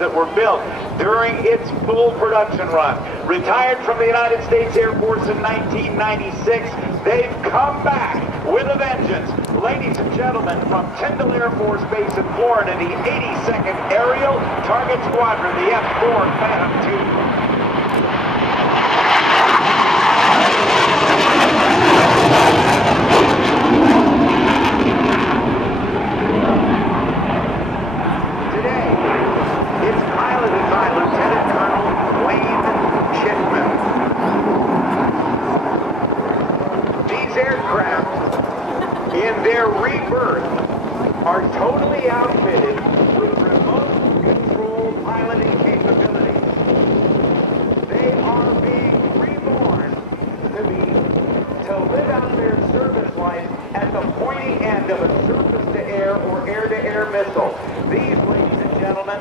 that were built during its full production run. Retired from the United States Air Force in 1996, they've come back with a vengeance. Ladies and gentlemen, from Tyndall Air Force Base in Florida, the 82nd Aerial Target Squadron, the F-4 Phantom II. In their rebirth, are totally outfitted with remote control piloting capabilities. They are being reborn to live out their service life at the pointy end of a surface-to-air or air-to-air missile. These, ladies and gentlemen,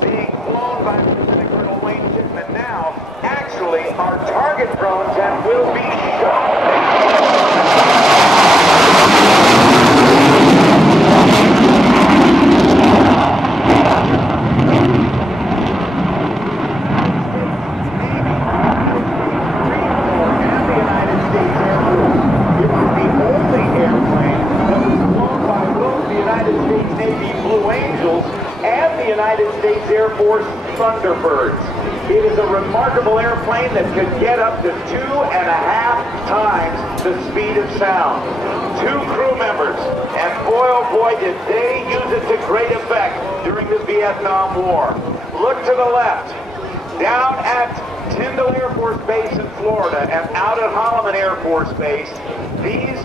being flown by Lieutenant Colonel Wayne Chitmon now, actually are target drones and will be shot. United States Air Force Thunderbirds. It is a remarkable airplane that could get up to 2.5 times the speed of sound. 2 crew members, and boy oh boy did they use it to great effect during the Vietnam War. Look to the left. Down at Tyndall Air Force Base in Florida and out at Holloman Air Force Base, these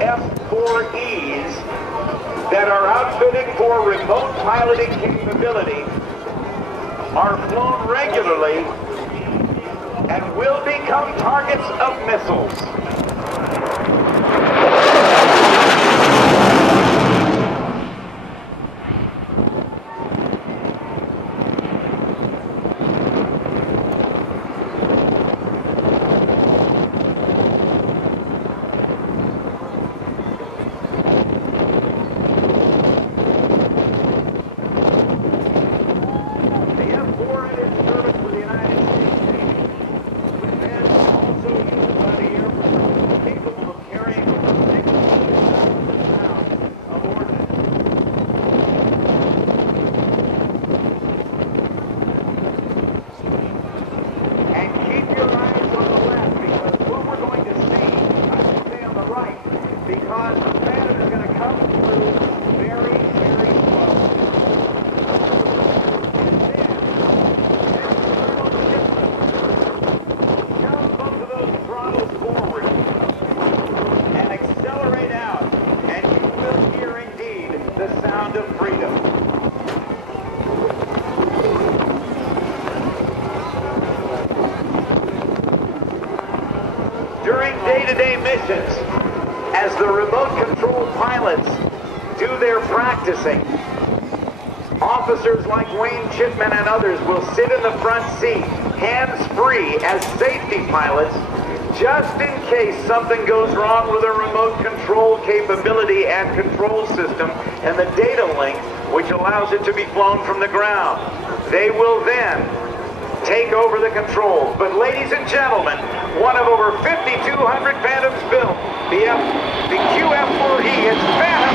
F-4Es that are outfitted for remote piloting capability are flown regularly and will become targets of missiles. During day-to-day missions, as the remote control pilots do their practicing, officers like Wayne Chitmon and others will sit in the front seat, hands-free as safety pilots, just in case something goes wrong with a remote control capability and control system and the data link, which allows it to be flown from the ground. They will then take over the controls. But ladies and gentlemen, one of over 5,200 Phantoms built, the QF-4E, it's Phantom.